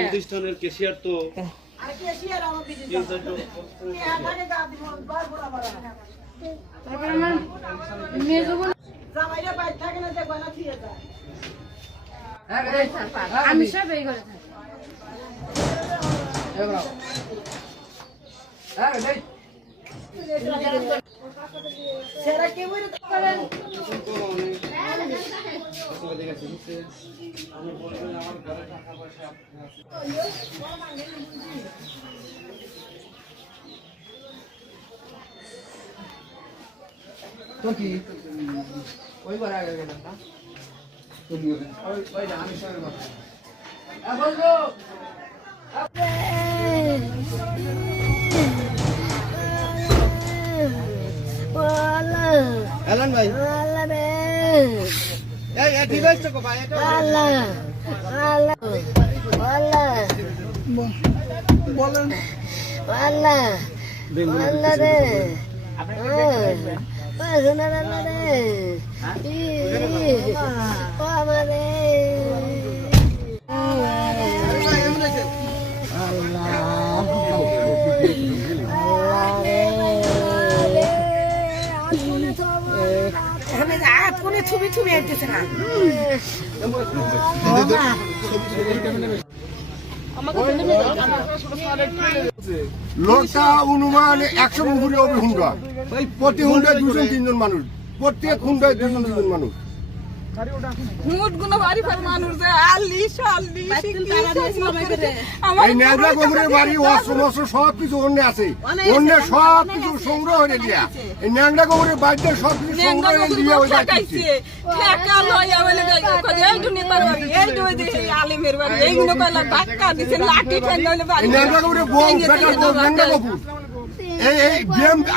প্রতিষ্ঠানের কেশিয়ার তো আমি সব এই করে Alan ভাই এই ডিভাইস তো ভাই এটা আল্লাহ আল্লাহ আল্লাহ বলেন আল্লাহ আল্লাহ রে আল্লাহ রে আমারে লোকটা অনুমান 100 উপরে হবে হুন্ডা প্রতি হুন্ডায় 2-3 মানুষ প্রত্যেক হুন্ডায় 2-3 মানুষ সবকিছু অন্য আছে অন্য সবকিছু সংগ্রহ করে দিয়া এই ন্যাংরা গোবরের বাড়িতে সবকিছু সংগ্রহ করে দিয়ে ওই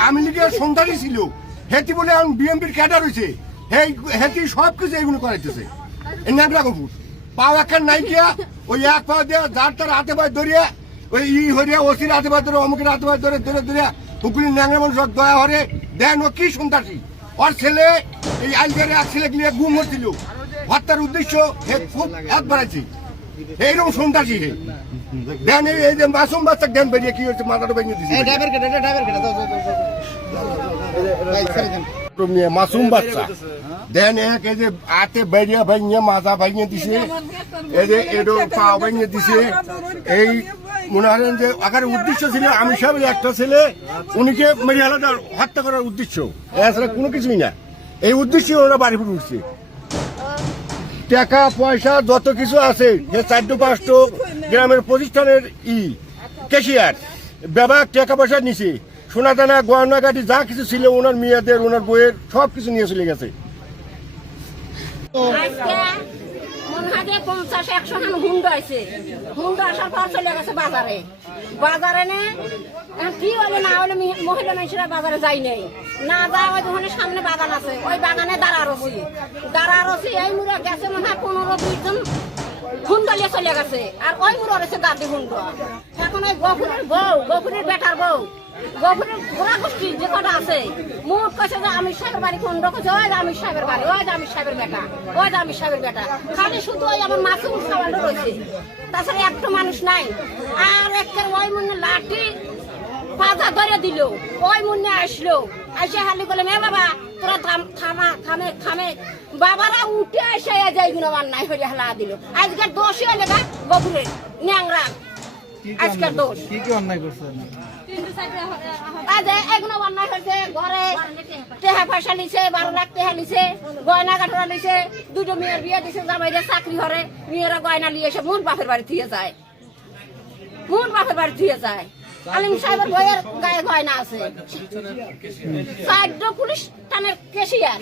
আমি লিগের সন্তানই ছিল হেতি বলে বিএমপির ক্যাডার হয়েছে হেতি সবকিছু এইগুলো করাইতেছে এই ন্যাংরা গোবর পাও একটা নাই গিয়া ওই এক পাও দিয়ে যার তার হাতে পায়ে ধরিয়া ওই হরিয়া ওসির হাতে পায়ে ধরে অমুকের হাতে পায়ে ধরে ধরে ধরিয়া পুকুরের ন্যাংরা মানুষ দয়া হরে দেন ও কি সন্ত্রাসী ওর ছেলে এই আইলগারে এক ছেলে গিয়ে গুম হচ্ছিল হত্যার উদ্দেশ্য খুব এক বাড়াইছে এইরকম সন্ত্রাসী হে দেন এই যে মাসুম বাচ্চা দেন বেরিয়ে কি হচ্ছে মাথাটা ভেঙে দিচ্ছে মাসুম বাচ্চা দেন এক এই যে হাতে বেরিয়ে ভেঙে মাথা ভেঙে দিছে এই যে এডো পা ভেঙে দিছে এই মনে করেন যে আকারের উদ্দেশ্য ছিল আমি সব একটা ছেলে উনিকে মেরে আলাদা হত্যা করার উদ্দেশ্য এছাড়া কোনো কিছুই না এই উদ্দেশ্যে ওরা বাড়ি ফুটে উঠছে টাকা পয়সা যত কিছু আছে যে 4-5টো গ্রামের প্রতিষ্ঠানের ক্যাশিয়ার ব্যবহার টাকা পয়সা নিছে সোনা দানা গয়না গাড়ি যা কিছু ছিল ওনার মেয়েদের ওনার বইয়ের সব কিছু নিয়ে চলে গেছে। আসার পর চলে গেছে বাজারে বাজারে কি হলে না হলে মহিলা মানুষেরা বাজারে যাই নাই না যায় ওই ওখানে সামনে বাগান আছে ওই বাগানে দাঁড়া রসি এই মুড়ে গেছে মনে হয় 15-20 জন হুন্ডা নিয়ে চলে গেছে আর ওই মুড়ে রয়েছে দাদি হুন্ডা এখন ওই গফুরের বেটার বউ গফুরের ঘোড়া গোষ্ঠী যে কটা আছে মুখ কাছে যে আমির সাহেবের বাড়ি কোন রকম ওই যে আমির সাহেবের বাড়ি ওই যে আমির সাহেবের বেটা ওই যে আমির সাহেবের বেটা খালি শুধু ওই আমার মাসুম সাবান্ড রয়েছে তাছাড়া একটা মানুষ নাই আর একটা ওই মনে লাঠি পাজা ধরে দিল ওই মনে আসলো এসে হালি বলে মে বাবা তোরা থামে বাবারা উঠে এসে যাইগুলো আমার নাই হয়ে হালা দিল আজকের দোষই হলে গা গফুরের ন্যাংরা আজকের দোষ কি অন্যায় করছে এগুলো অন্যায় হয়েছে ঘরে টেহা পয়সা নিছে 12 লাখ টেহা নিছে গয়না কাঠরা নিছে 2টো মেয়ের বিয়ে দিছে জামাইরে চাকরি হরে মেয়েরা গয়না নিয়ে এসে মূল বাপের বাড়ি থিয়ে যায় আলিম সাহেবের বইয়ের গায়ে গয়না আছে 4 পুলিশ থানার ক্যাশিয়ার।